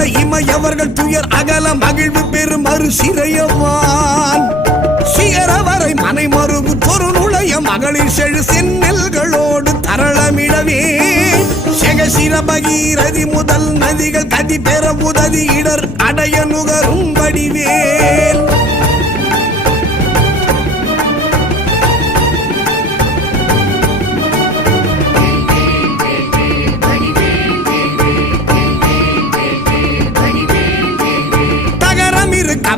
மல இமையவர்கள் துயர் அகல மகிழ்வு பெரும் மறு சிறையவான் சிகரவரை மனை மருகு தொரு நுழைய மகளிர் செழு செந்நெல்களோடு தரளமிடவே செகசிர பகீரதி முதல் நதிகள் கதி பெற உதவி இடர் அடைய நுகரும் வடிவேல்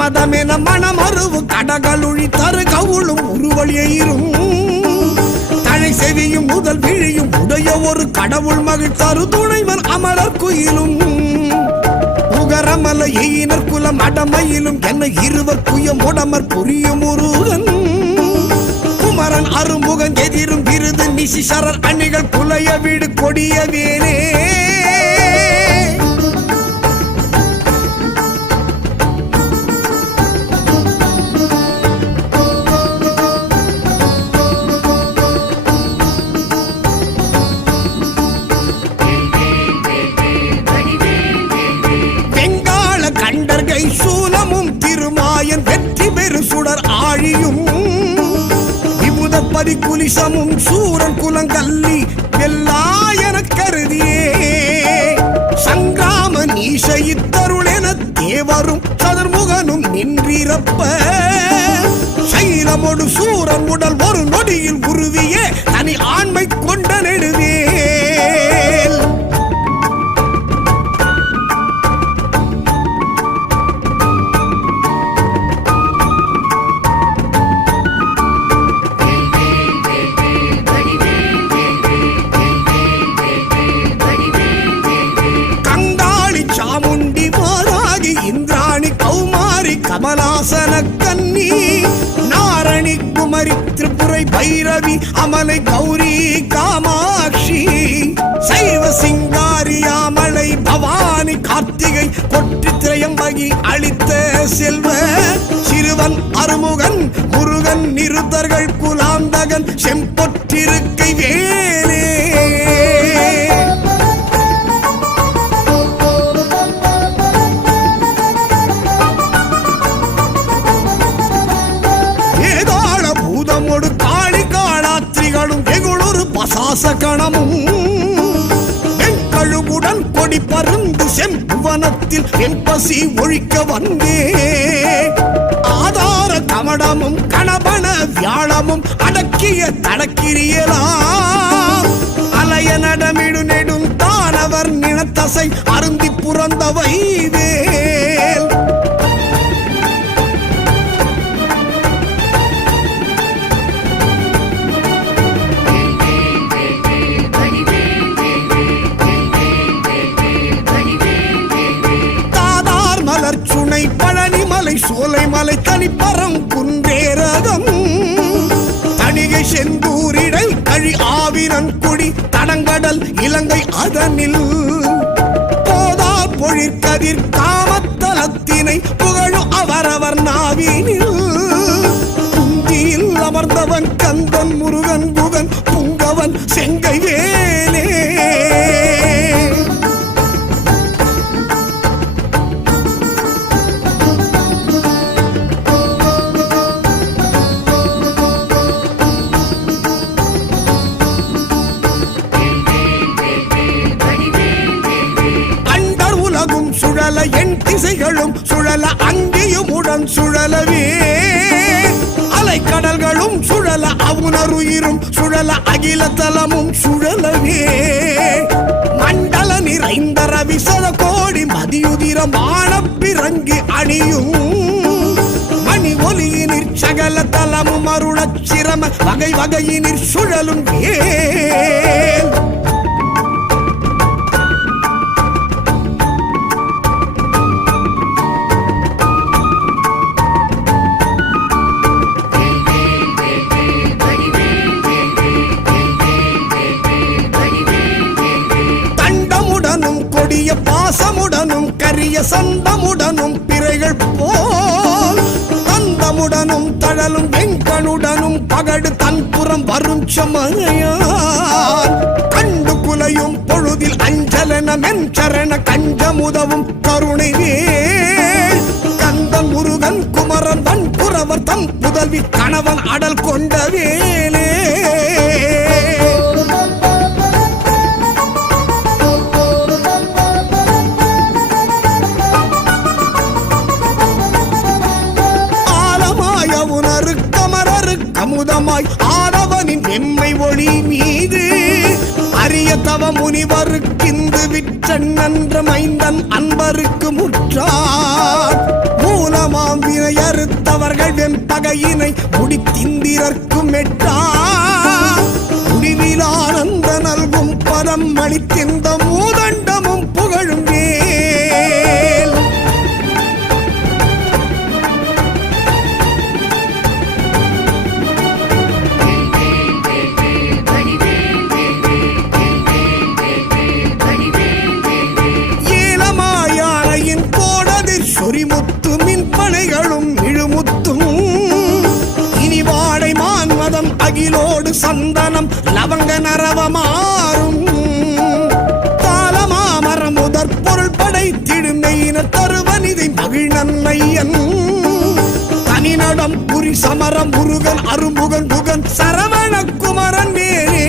கமதமென மனமருவு கடகளுழி தரு கவுளும் உருவழியும் தழை செவியும் முதல் விழியும் உடைய ஒரு கடவுள் மகிழ் தரு துணைவன் அமரர் குயிலும் உகரமல எயினர் குலம் அடமையிலும் என்ன இருவர் குயம் உடமர் புரியும் முருகன் குமரன் அருமுகன் எதிரும் விருது நிசிசரர் அணிகள் குலைய வீடு கொடிய வேனே சூலமும் திருமாயன் வெற்றி பெரு சுடர் ஆழியும் விபுத பரிகுலிசமும் சூரன் குலங்கல்லி வெல்லாயன கருதியே சங்கிராம நீசைத்தருள் என தேவரும் சதுர்முகனும் நின்றிருப்ப சைலமொடு சூரன் உடல் ஒரு நொடியில் உருவிய தனி ஆண்மை கொண்ட நெடுவேல் கமலாசன கன்னி நாரணி குமரி திரிபுரை பைரவி அமலை கௌரி காமாட்சி சைவ சிங்காரியாமலை பவானி கார்த்திகை கொற்றி திரையம்பகி அளித்த செல்வ சிறுவன் அருமுகன் முருகன் நிருத்தர்கள் குலாந்தகன் செம்பொற்றிருக்கை வேலே பசாசகணமும் வெண்கழுகுடன் கொடி பருந்து செம்புவனத்தில் வெண்பசி ஒழிக்க வந்தே ஆதார கமடமும் கணபன வியாழமும் அடக்கிய தடக்கிரியலாம் அலைய நடமிடு நெடும் தானவர் நினத்தசை அருந்தி புறந்தவை வேல் பழனிமலை சோலைமலை தனிப்பரம் குன்றேரகம் தணிகை செந்தூரிடை கழி ஆவினன் குடி தடங்கடல் இலங்கை அதனில் போதார் பொழிற்கதிர் காமத்தலத்தினை புகழும் அவரவர் நாவினில் குந்தியில் அமர்ந்தவன் கந்தன் முருகன் குகன் புங்கவன் செங்கை வேலே என் திசைகளும் சுழல அங்கேயும் உடன் சுழலவே அலைக்கடல்களும் சுழல அவுணருயிரும் சுழல அகில தலமும் சுழலவே மண்டல நிறைந்த ரவிசத கோடி மதியுதிரமான பிறங்கி அணியும் மணி ஒலியினிற் சகல தலமும் அருளச் சிரம வகை வகையினிற் சுழலும் ஏன் பாசமுடனும் கரிய சந்தமுடனும் பிறைகள் போல் தந்தமுடனும் தழலும் வெங்கனுடனும் பகடு தன்புறம் வரும் சமனையான் கண்டு குலையும் பொழுதில் அஞ்சலன மென்சரண கஞ்ச நித்தமுதவும் கருணை வேல் கந்தன் முருகன் குமரன் வன்புறவர் தம் புதல்வி கணவன் அடல் கொண்ட வேலே ஆலமாய உணரு கமரரு கமுதமாய் ஆடவனின் எம்மை ஒளி மீது அரிய தவ முனிவருக்கிந்து விற்றன் நன்ற மைந்தன் அன்பருக்கு முற்றார் மூலமாம் வினையறுத்தவர்கள் வெம்பகையினை முடித்திந்திரர்க்கும் எட்டார் முடிவில் ஆனந்த நல்கும் பதம் அளித்திந்த மூதண்டமும் புகழும் வேல் சொரிமுத்து மின்பனைகளும் இழுமுத்தும் இனி வாடை மான்மதம் அகிலோடு சந்தனம் லவங்க நரவமாறும் தாளமாமரம் முதற் பொருள் படைத்திடுமையின தருவனிதை மகிழ் நன்மையன் தனிநடம் புரி சமரம் முருகன் அருமுகன் புகன் சரவண குமரன் வேலே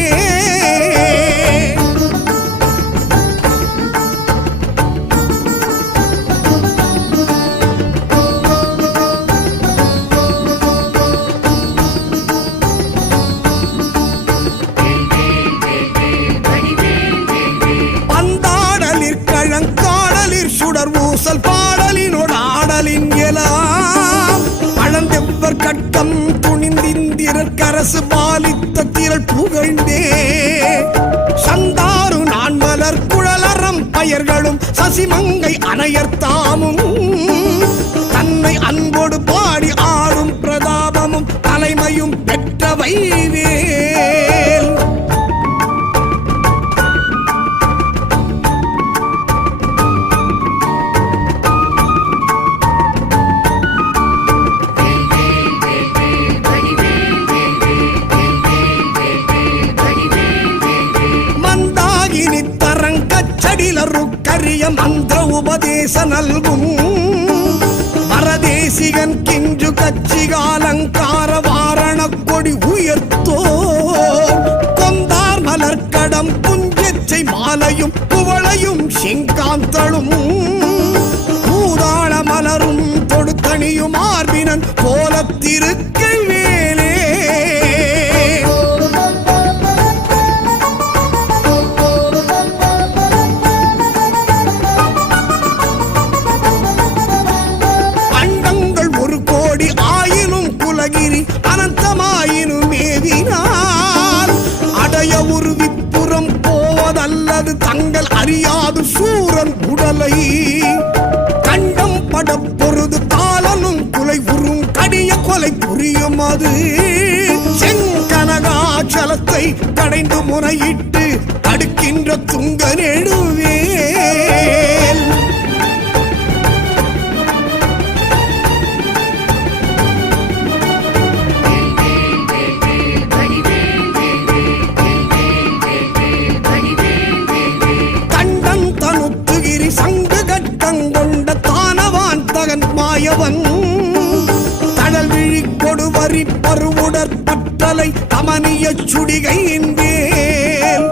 சுடர் ஊசல் பாடலினோடு ஆடலின் எலாம் பழந்தெவ்வர் கட்டம் துணிந்திந்திரக்கரசு பாலித்த திரள் புகழ்ந்தே சந்தாரு நான் மலர் குழலறம் பயர்களும் சசிமங்கை அணையர்த்தாமும் தன்னை அன்போடு பாடி ஆடும் பிரதாபமும் தலைமையும் பெற்றவை வேல் கரிய மந்திர உபதேச நல்கும் மரதேசிகன் கிஞ்சு கச்சிகாலங்கார வாரண கொடி உயர்த்தோ கொந்தார் மலர்கடம் புஞ்செச்சை மாலையும் குவளையும் செங்காந்தளும் பூதாள மலரும் தொடுத்தணியும் ஆர்பினன் கோலத்திருக்கை வேலே அனந்தமாயினும் மேவினால் அடைய ஒரு விப்புறம் போவதல்லது தங்கள் அறியாது சூரன் உடலை கண்டம் பட பொருது காலனும் குலை உறும் கடிய கொலை புரியும் அது செங்கனகாச்சலத்தை கடைந்து முறையிட்டு தடுக்கின்ற துங்க நெடுவேல் சங்கு கட்டங்கொண்ட தானவான் தகன் மாயவன் தடல் விழி கொடுவரி பருவுடற் பற்றலை கமனிய சுடிகையின் வேல்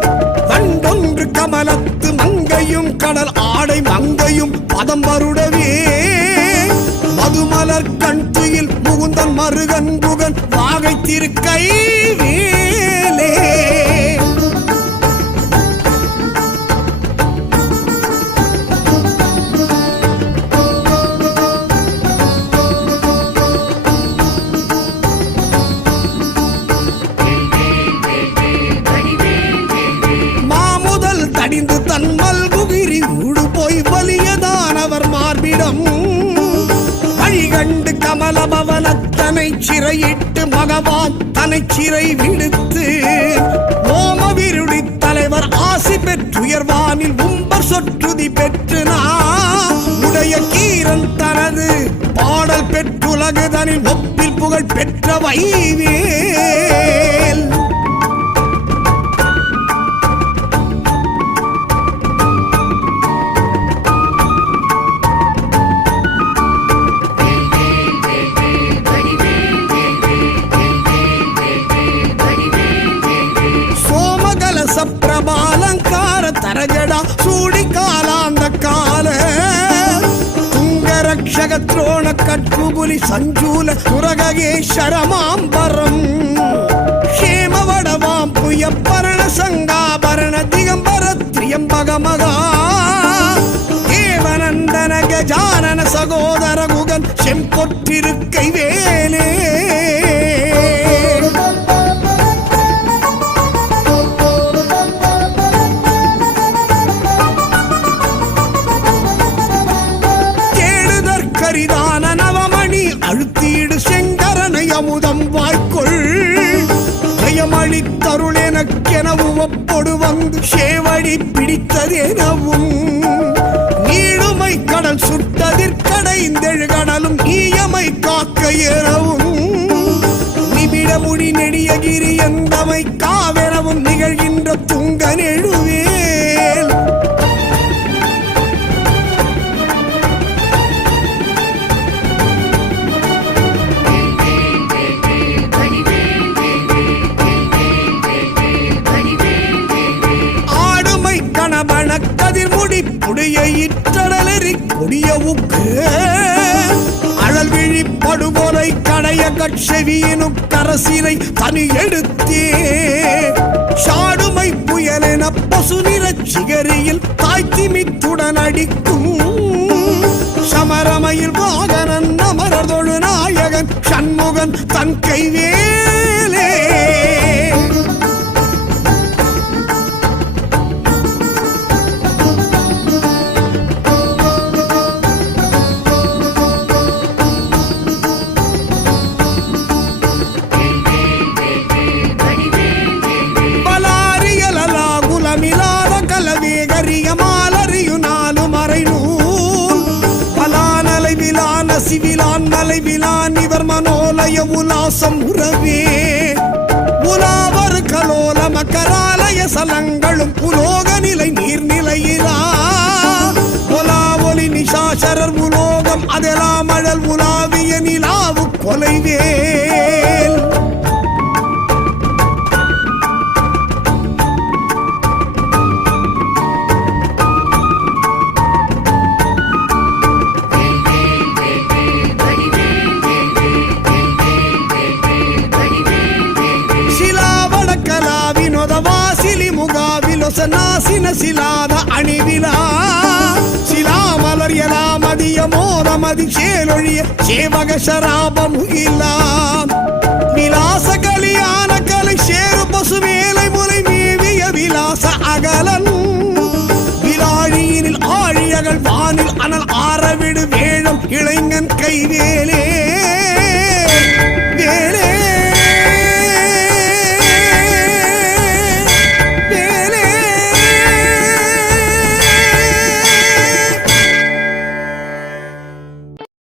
வண்டொன்று கமலத்து மங்கையும் கடல் ஆடை மங்கையும் பதம் வருடவே மதுமலர் கண் துயில் முகுந்தன் மருகன் புகன் வாகை திருக்கை வேலே தன்மல்குகிரி ஊடு போய் வலியதானவர் மார்பிடம் வழிகண்டு கமலபவனத்தனை சிறையிட்டு மகவான் தனை சிறை விடுத்து ஓமவிருடி தலைவர் ஆசி பெற்றுயர்வானில் உம்பர் சொற்றுதி பெற்று உடைய கீரன் தனது பாடல் பெற்றுலகுதனில் ஒப்பில் புகழ் பெற்ற வைவேல் துரோண கட்புபுலி சஞ்சூல துரகேஸ்வரமாம்பரம் ஹேமவடவாம் புய பரண சங்காபரண திகம்பர திரியம்பகமகா தேவநந்தன கஜானன சகோதர குகன் செம்பொற்றிருக்கை வேலே கரிதான நவமணி அழுத்தீடு செங்கரனை அமுதம் வாய்க்குள் ஜயமளித்தருள் எனக்கெனவும் ஒப்பொடு வந்து சேவடி பிடித்ததெனவும் நீடுமை கடல் சுட்டதிற்கடைந்தெழு கடலும் நீயமை காக்க எனவும் நிமிட முடி நெடியகிரி எந்தமை காவெனவும் நிகழ்கின்ற துங்க நெழுவேல் கதிர்முடி புடைய இற்றடலெறி கொடியவுக்கு அழல் விழி படுகொலை கடைய கட்செவியினு கரசினை தனி எடுத்தே சாடுமை புயலென பசு நிறச் சிகரியில் தாய்த்திமித்துடன் அடிக்கும் சமரமையில் வாகனன் அமரதொழு நாயகன் சண்முகன் தன் கைவேலே சிவிலான் மலைவிலான் இவர் மனோலய உலாசம் உறவே உலாவர் கலோல மக்கராலய சலங்களும் புலோக நிலை நீர்நிலையிலா உலா ஒலி நிஷாசரர் உலோகம் அதெல்லாம் அழல் உலாவிய நிலாவு கொலைவேல் நாசின சிலாத அணிவிலா சிலாமலர் எலாமதிய மோதமதி சேலொழிய சேவக சராபமுகிலாம் விலாச கலியான கலை சேரு பசு வேலை முறை மேவிய விலாச அகலன் விலாழியினில் ஆழியகள் வானில் அனல் ஆரவிடு வேழம் இளைஞன் கைவேலே